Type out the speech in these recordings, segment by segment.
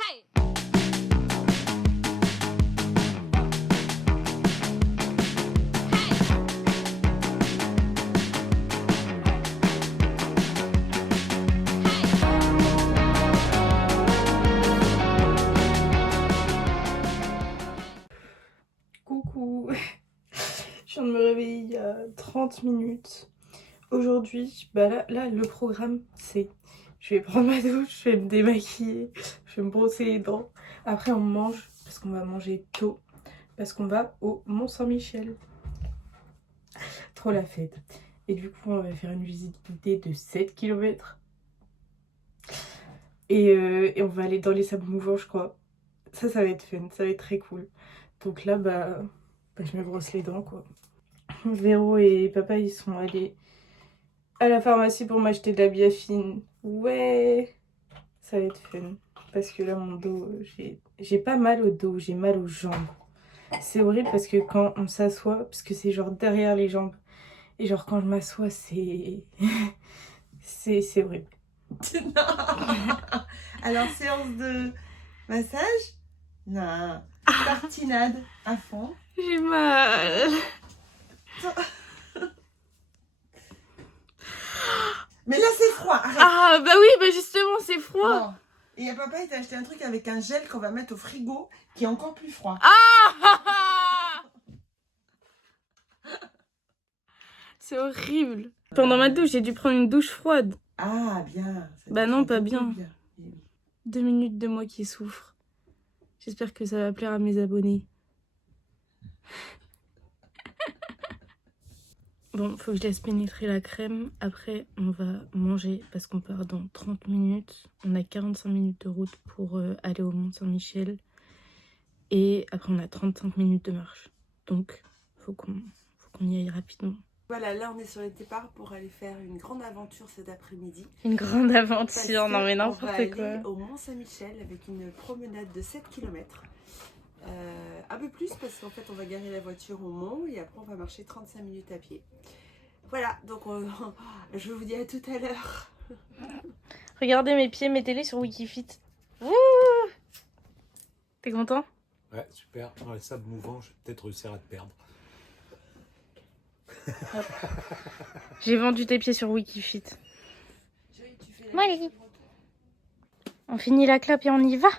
Hey! Coucou, je viens de me réveiller il y a 30 minutes. Aujourd'hui, là, le programme, c'est je vais prendre ma douche, je vais me démaquiller, je vais me brosser les dents. Après, on mange, parce qu'on va manger tôt, parce qu'on va au Mont-Saint-Michel. Trop la fête. Et du coup, on va faire une visite guidée de 7 km. Et on va aller dans les sables mouvants, je crois. Ça va être fun, ça va être très cool. Donc là, je me brosse les dents, quoi. Véro et papa, ils sont allés à la pharmacie pour m'acheter de la biafine. Ouais, ça va être fun. Parce que là, mon dos, j'ai pas mal au dos, j'ai mal aux jambes. C'est horrible parce que quand on s'assoit, parce que c'est genre derrière les jambes, et genre quand je m'assois, c'est... c'est horrible. Non. Alors, séance de massage? Non. Tartinade à fond. J'ai mal. Mais là, c'est froid. Arrête. Ah, bah oui, justement, c'est froid. Non. Et papa, il t'a acheté un truc avec un gel qu'on va mettre au frigo qui est encore plus froid. C'est horrible. Pendant ma douche, j'ai dû prendre une douche froide. Ah, bien. Bah non, pas bien. 2 minutes de moi qui souffre. J'espère que ça va plaire à mes abonnés. Bon, faut que je laisse pénétrer la crème. Après, on va manger parce qu'on part dans 30 minutes. On a 45 minutes de route pour aller au Mont-Saint-Michel. Et après, on a 35 minutes de marche. Donc, faut qu'on y aille rapidement. Voilà, là, on est sur le départ pour aller faire une grande aventure cet après-midi. Une grande Parce aventure, que non mais on va n'importe aller quoi. au Mont-Saint-Michel avec une promenade de 7 km. Un peu plus parce qu'en fait on va garer la voiture au Mont et après on va marcher 35 minutes à pied. Voilà, donc je vous dis à tout à l'heure. Regardez mes pieds, mettez-les sur Wikifit. Wouh! T'es content? Ouais, super. Dans les sables mouvants, je vais peut-être réussir à te perdre. J'ai vendu tes pieds sur Wikifit. Molly. On finit la clope et on y va.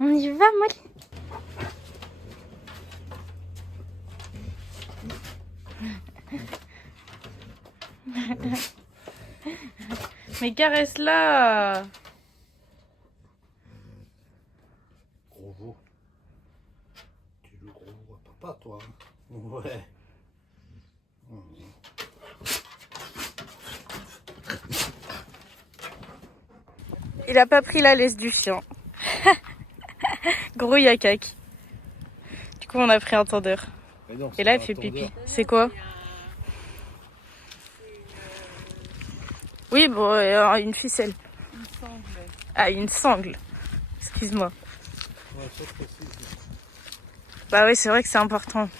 On y va, Molly. Mais caresse-la. Gros veau. Tu es le gros veau à papa, toi. Ouais. Il a pas pris la laisse du chien. Gros yakak. Du coup, on a pris un tendeur. Non, Et là, il fait pipi. C'est quoi? Oui, bon, une ficelle. Une sangle. Ah, une sangle. Excuse-moi. Bah oui, c'est vrai que c'est important.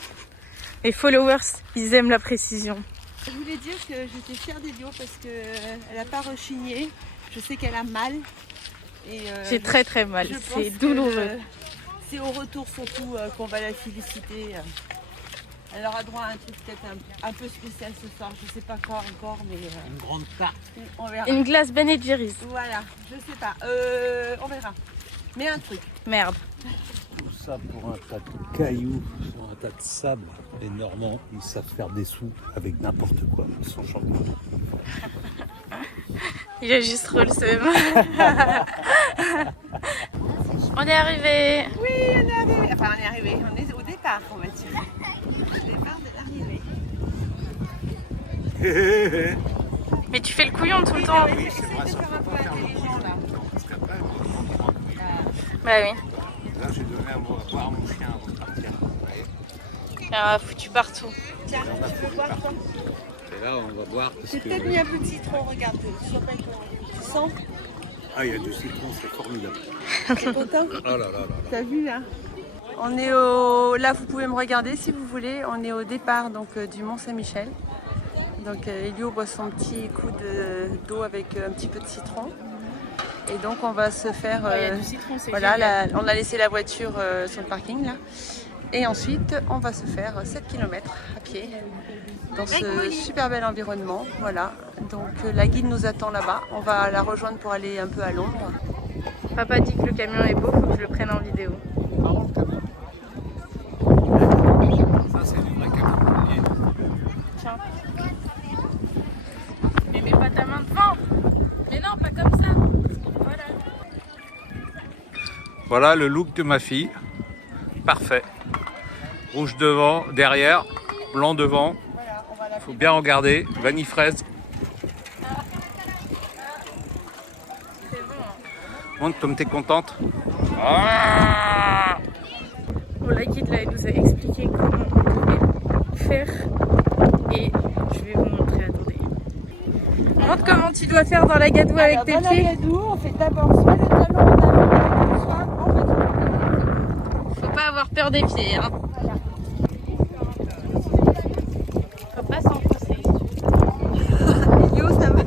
Les followers, ils aiment la précision. Je voulais dire que j'étais fière d'Elio parce qu'elle n'a pas rechigné. Je sais qu'elle a mal. J'ai très très mal, je c'est pense douloureux. que c'est au retour surtout qu'on va la féliciter. Elle aura droit à un truc peut-être un peu spécial ce soir. Je sais pas quoi encore, mais Une grande tarte. on verra. Une glace Ben & Jerry's. Voilà, je sais pas. On verra. Mais un truc. Merde. Tout ça pour un tas de cailloux, sur un tas de sable. Les Normands, ils savent faire des sous avec n'importe quoi. Ils sont champions. Il a juste trop le seum. On est arrivé. Oui, on est arrivé. Enfin, on est arrivé. On est au départ, on va dire. Au départ de l'arrivée. Mais tu fais le couillon tout le temps. Oui, j'essaie de faire un peu intelligent là. Parce qu'après, Bah oui. là, j'ai donné à boire à mon chien avant de partir. Il a foutu partout. Tiens, tu veux boire toi? Et là, on va boire parce J'ai que... peut-être mis un peu de citron, regarde. Tu sens? Ah, il y a du citron, c'est formidable. T'es content? Oh là là là là. T'as vu là? On est au... Là, vous pouvez me regarder si vous voulez. On est au départ donc, du Mont-Saint-Michel. Donc Elio boit son petit coup d'eau avec un petit peu de citron. Et donc on va se faire... Il y a du citron, c'est voilà, génial. on a laissé la voiture sur le parking là. Et ensuite on va se faire 7 km à pied dans ce super bel environnement. Voilà, donc la guide nous attend là-bas. On va la rejoindre pour aller un peu à l'ombre. Papa dit que le camion est beau, faut que je le prenne en vidéo. Ça, c'est du vrai camion. Tiens. Mais mets pas ta main devant. Mais non, pas comme ça. Voilà. Voilà le look de ma fille. Parfait. Rouge devant, derrière, blanc devant. Il faut bien regarder. Vanille fraise. C'est bon. Montre comme t'es contente. Bon, la guide là, elle nous a expliqué comment on pouvait faire. Et je vais vous montrer, attendez. Montre comment tu dois faire dans la gadoue avec tes pieds. Dans la gadoue, on fait d'abord soit le talon en avant, soit en retour. Faut pas avoir peur des pieds, hein. Faut pas s'enfoncer. Yo, ça va.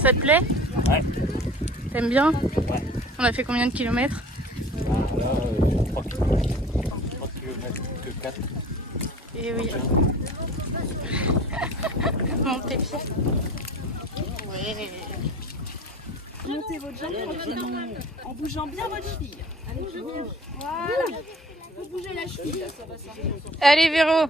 Ça te plaît? Ouais. T'aimes bien? Ouais. On a fait combien de kilomètres? Là, 3 km que 4. Eh oui. Monte tes pieds. Ouais. Montez votre jambe tranquillement en bougeant bien votre cheville. Allez, bouge bien. Voilà. Faut bouger la cheville, ça va sortir. Allez Véro.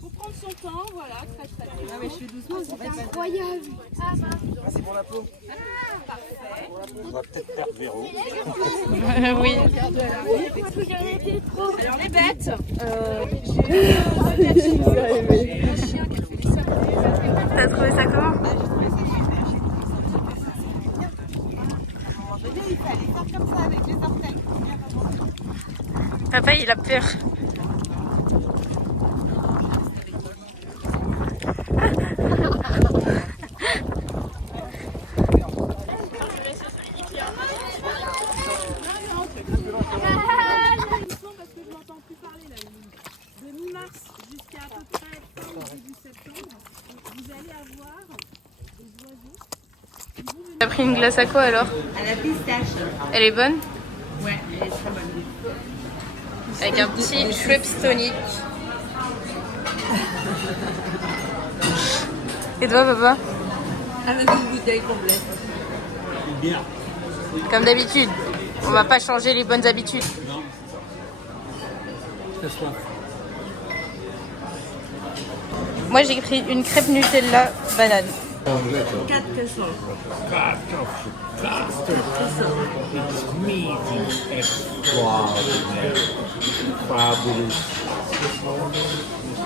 Faut prendre son temps, voilà, très très bien. Ah mais je fais doucement, c'est incroyable. C'est pour la peau. Parfait. On va peut-être perdre Véro. Oui. Alors les bêtes. T'as trouvé ça comment? Il fallait faire comme ça avec les orteils. Papa il a peur. Parce que je m'entends plus parler là. De mi-mars jusqu'à à peu près fin ou début septembre, vous allez avoir des oiseaux. T'as pris une glace à quoi alors? À la pistache. Elle est bonne? Ouais, elle est très bonne. Avec un petit Schweppes tonic. Et toi papa? Avec une bouteille complète. Bien. Comme d'habitude. On va pas changer les bonnes habitudes. Non. Très soif. Moi j'ai pris une crêpe Nutella banane. 4 cassons.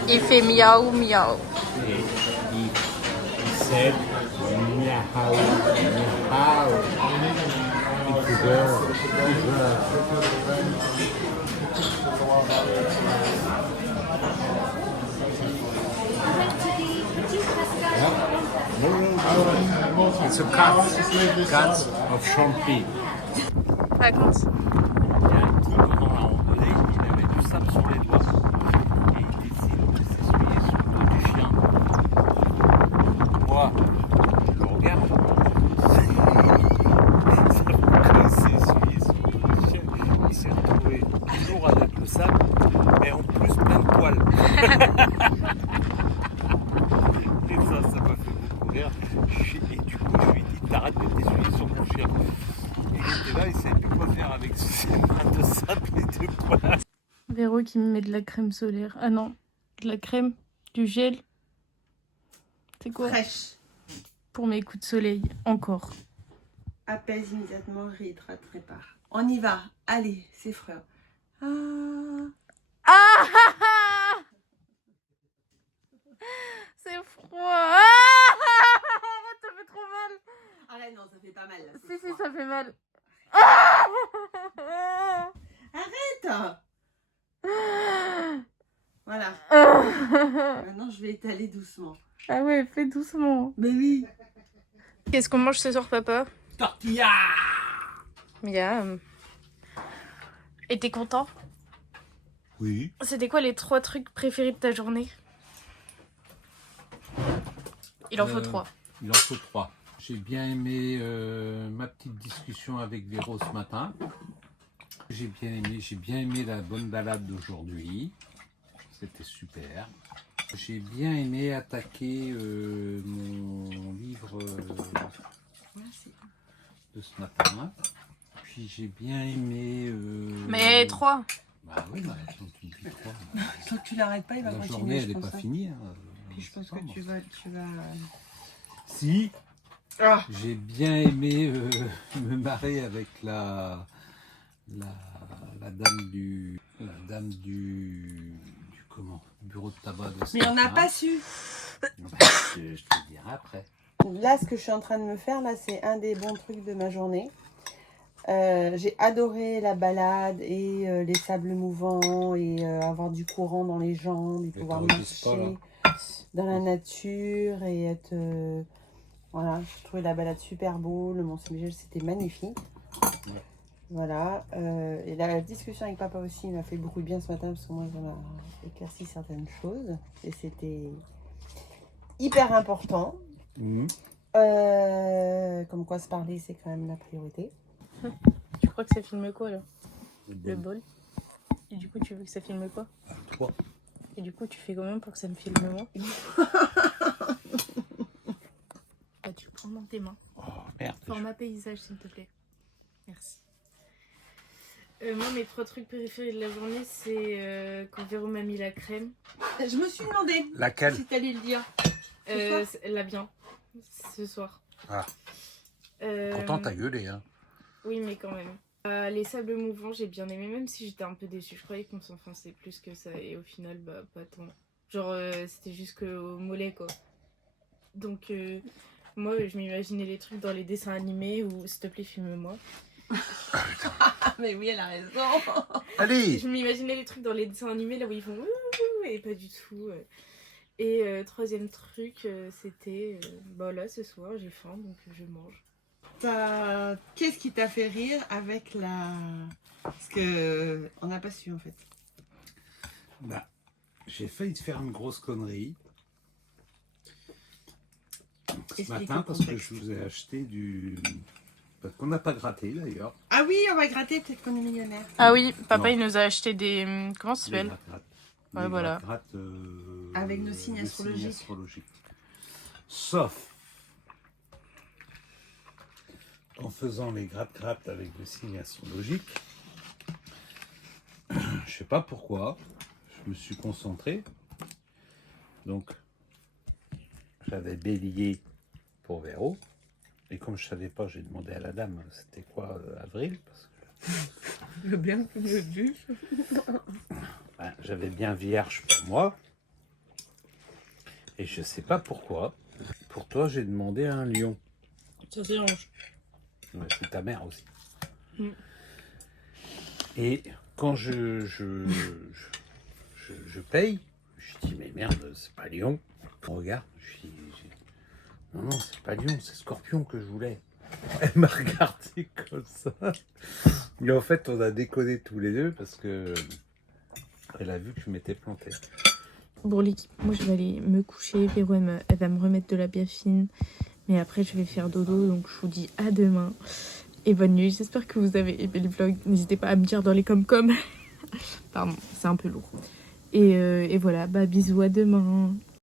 Il fait miaou miaou. Said, miaou, miaou. It's a cut of champi. Raconte. Il y a un petit moment là, on il avait du sable sur les doigts et il décide de s'essuyer sur le dos du chien. Moi, je le regarde. Il s'est essuyé sur le dos du chien. Il s'est retrouvé toujours avec le sable, mais en plus plein de poils. Et ça m'a fait beaucoup rire. Et du coup, je lui ai dit t'arrêtes de t'essuyer sur mon chien. Il était là, il savait plus quoi faire avec ses mains de sable et de poils. Véro qui me met de la crème solaire. Ah non, de la crème, du gel. C'est quoi? Fraîche. Pour mes coups de soleil, encore. Apaise immédiatement, réhydrate, répare. On y va. Allez, c'est frère. Ah. Ah c'est froid. Ah ça fait trop mal. Arrête, non, ça fait pas mal. Là, Si, si, ça fait mal. Arrête. Voilà. Maintenant, je vais étaler doucement. Ah ouais, fais doucement. Mais oui. Qu'est-ce qu'on mange ce soir, papa? Tortilla. Miam. Et t'es content? Oui. C'était quoi les 3 trucs préférés de ta journée? Il en faut 3. Il en faut 3. J'ai bien aimé ma petite discussion avec Véro ce matin. J'ai bien aimé la bonne balade d'aujourd'hui. C'était super. J'ai bien aimé attaquer mon livre de ce matin. Puis j'ai bien aimé... Mais 3. Bah oui, bah, quand tu me dis 3. Tant que tu l'arrêtes pas, il va La continuer. journée, elle je n'est pense, pas hein. finie. Hein. Puis je pense que tu vas... Si, Ah. j'ai bien aimé me marrer avec la dame du comment, bureau de tabac de ce Mais on n'a matin. pas su. Bah, je te le dirai après. Là, ce que je suis en train de me faire, là, c'est un des bons trucs de ma journée. J'ai adoré la balade et les sables mouvants et avoir du courant dans les jambes et pouvoir t'enregistres marcher pas, dans la nature et être... voilà, je trouvais la balade super beau. Le Mont-Saint-Michel, c'était magnifique. Ouais. Voilà. Et la discussion avec papa aussi m'a fait beaucoup de bien ce matin parce que moi, ça m'a éclairci certaines choses. Et c'était hyper important. Mhm. Comme quoi se parler, c'est quand même la priorité. Tu crois que ça filme quoi là? Le bol. Et du coup, tu veux que ça filme quoi? 3. Et du coup, tu fais comment pour que ça me filme moi? Ah, tu le prends dans tes mains. Oh merde. Format paysage, s'il te plaît. Merci. Moi, mes 3 trucs préférés de la journée, c'est quand Véro m'a mis la crème. Je me suis demandé Laquelle? si t'allais le dire. La bien. Ce soir. Ah. Euh, Pourtant, t'as gueulé, hein. Oui, mais quand même. Les sables mouvants, j'ai bien aimé, même si j'étais un peu déçue. Je croyais qu'on s'enfonçait plus que ça, et au final, bah, pas tant. Genre, c'était jusqu'au mollet, quoi. Donc, moi, je m'imaginais les trucs dans les dessins animés où, s'il te plaît, filme-moi. Ah, mais oui, elle a raison. Allez. Je m'imaginais les trucs dans les dessins animés, là où ils font ouh, et pas du tout. Et 3e truc, c'était, bah là, ce soir, j'ai faim, donc je mange. Qu'est-ce qui t'a fait rire avec la... Parce que on n'a pas su en fait. Bah, j'ai failli te faire une grosse connerie ce Explique matin le parce que contexte. je vous ai acheté du... Parce qu'on n'a pas gratté d'ailleurs. Ah oui, on va gratter, peut-être qu'on est millionnaire. Ah oui, papa, Non. il nous a acheté des... Comment ça Des s'appelle? gratte-gratte. Ouais, Des voilà. gratte-gratte, Avec nos signes astrologiques. Sauf en faisant les gratte-gratte avec le signe astrologique, je sais pas pourquoi, je me suis concentré. Donc, j'avais bélier pour Véro. Et comme je savais pas, j'ai demandé à la dame, c'était quoi, avril, parce que Le bien que le vu. ben, j'avais bien vierge pour moi. Et je sais pas pourquoi. Pour toi, j'ai demandé un lion. Ça s'élange. Ouais, c'est ta mère aussi. Mm. Et quand je paye, je dis mais merde, c'est pas lion. On regarde, je dis non, non, c'est pas lion, c'est scorpion que je voulais. Elle m'a regardé comme ça. Et en fait, on a déconné tous les deux parce que elle a vu que je m'étais planté. Bon l'équipe, moi je vais aller me coucher. Véro elle va me remettre de la biafine. Mais après je vais faire dodo, donc je vous dis à demain. Et bonne nuit, j'espère que vous avez aimé le vlog. N'hésitez pas à me dire dans les com-com. Pardon, c'est un peu lourd. Et voilà, bah bisous, à demain.